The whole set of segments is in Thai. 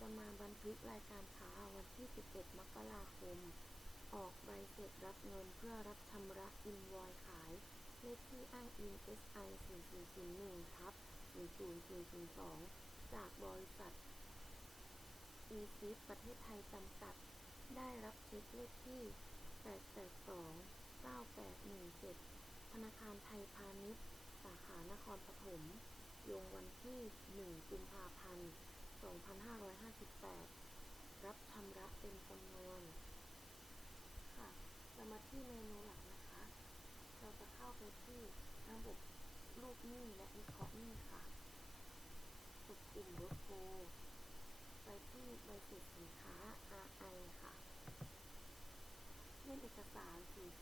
จะมาบันทึกรายการค้าวันที่11มกราคม ออกใบเสร็จรับเงินเพื่อรับชำระอินวอยขาย เลขที่อ้างอิง SI 0001ทับ10002 จากบริษัท e c i p ประเทศไทยจำกัด ได้รับเช็คเลขที่ 882 9817 ธนาคารไทยพาณิชย์ สาขานครปฐมลงวันที่ 1 กุมภาพันธ์ รับชำระเป็นจำนวนค่ะเรามาที่เมนูหลักนะคะ เราจะเข้าไปที่ระบบรูปหนี้และวิเคราะห์หนี้ค่ะกดปุ่มรถโฟไปที่ใบเสร็จสินค้า RI ค่ะเล่นเอกสาร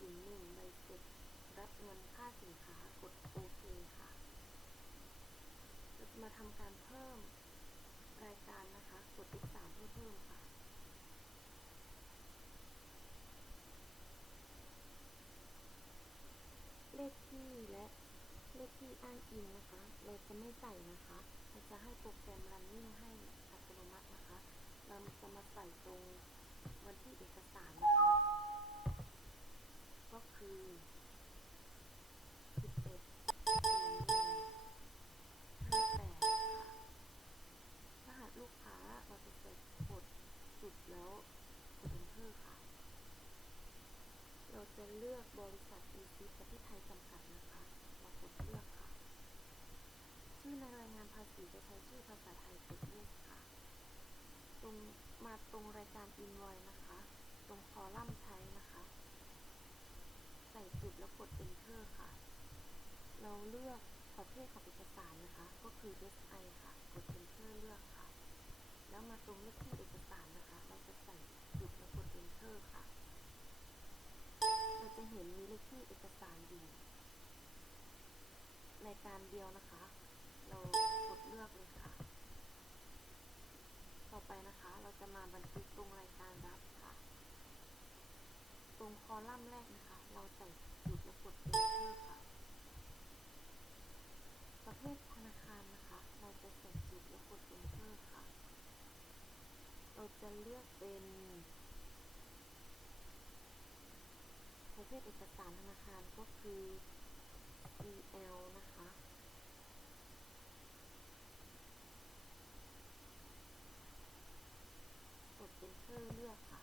401ใบเสร็จรับเงินค่าสินค้ากดโอเคค่ะเราจะมาทำการเพิ่มรายการนะคะ กด F3 เพื่อเพิ่มค่ะ เลขที่และเลข ที่อ้างอิงนะคะ เราจะไม่ใส่นะคะเราจะให้โปรแกรม running ให้อัตโนมัตินะคะ เราจะมาใส่ตรงวันที่เอกสารนะคะ ก็คือ11 58ค่ะรหัสลูกค้าเราจะใส่กดจุดแล้วกด enter ค่ะ เราจะเลือกบริษัท e c ประเทศไทยจำกัดนะคะ เรากดเลือก คือในรายงานภาษีจะใช้ชื่อภาษาไทยกดเลือกค่ะ ตรงมาตรงรายการ invoice นะคะ ตรงคอลัมน์ใช้นะคะ ใส่จุดแล้วกด enter ค่ะ เราเลือกประเภทของเอกสารนะคะ ก็คือ SI ค่ะ กด enter เลือกค่ะ แล้วมาตรงเลขที่เอกสารนะคะ เราจะใส่จุดแล้วกด enter ค่ะ เราจะเห็นมีเลขที่เอกสารอยู่รายการเดียวนะคะ เรากดเลือกเลยค่ะ ต่อไปนะคะ เราจะมาบันทึกตรงรายการรับค่ะ ตรงคอลัมน์แรกนะคะ เราใส่จุดแล้วกด enter ค่ะ ประเภทธนาคารนะคะ เราจะใส่จุดแล้วกด enter ค่ะ เราจะเลือกเป็นประเภทเอกสารธนาคารก็คือ CL นะคะ กด enter เลือกค่ะ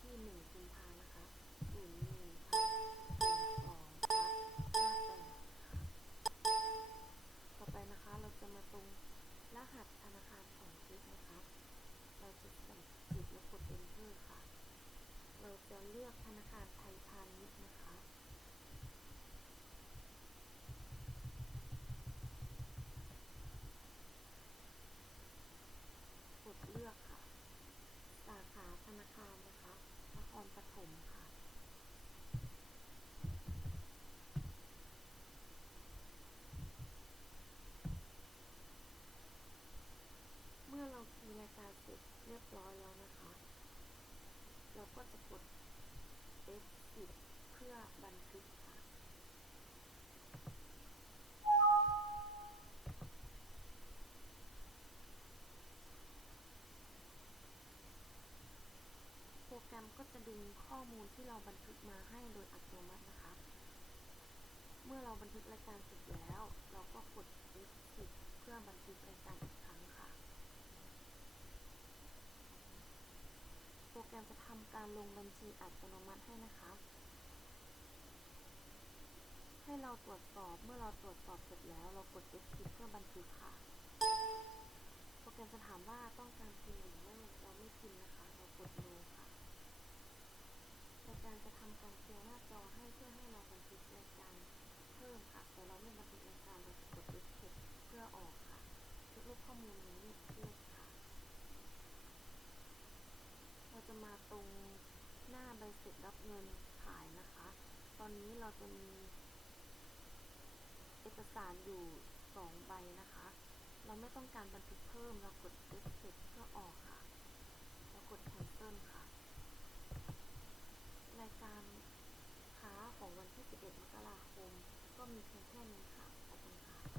งวันที่1กุมภานะคะ01ทับ02ทับ58ค่ะต่อไปนะคะเราจะมาตรงรหัสธนาคารของเช็คนะคะ เราจะใส่จุดแล้วกด enter ค่ะ เราจะเลือกธนาคารไทยพาณิชย์นะคะ กดเลือกค่ะ สาขาธนาคารนะคะ นครปฐมค่ะ เมื่อเราคีย์รายการเสร็จเรียบร้อยแล้วนะคะ เราก็จะกด F10 เพื่อบันทึกค่ะโปรแกรมก็จะดึงข้อมูลที่เราบันทึกมาให้โดยอัตโนมัตินะคะ เมื่อเราบันทึกรายการเสร็จแล้ว เราก็กด F10 เพื่อบันทึกรายการอีกครั้งค่ะ โปรแกรมจะทำการลงบัญชีอัตโนมัติให้นะคะ ให้เราตรวจสอบ เมื่อเราตรวจสอบเสร็จแล้ว เรากด Escape เพื่อบันทึกค่ะ โปรแกรมจะถามว่าต้องการพิมพ์หรือไม่ เราไม่พิมพ์นะคะ เรากด No ค่ะโปรแกรมจะทำการเชียร์หน้าจอให้เพื่อให้เราบันทึกรายการเพิ่มค่ะ แต่เราไม่บันทึกรายการเราจะกด Escape เพื่อออกค่ะยกเลิกข้อมูลนี้เพื่อค่ะ เราจะมาตรงหน้าใบเสร็จรับเงินขายนะคะ ตอนนี้เราจะมี เอกสารอยู่สองใบนะคะ เราไม่ต้องการบันทึกเพิ่ม เรากด Exit เพื่อออกค่ะ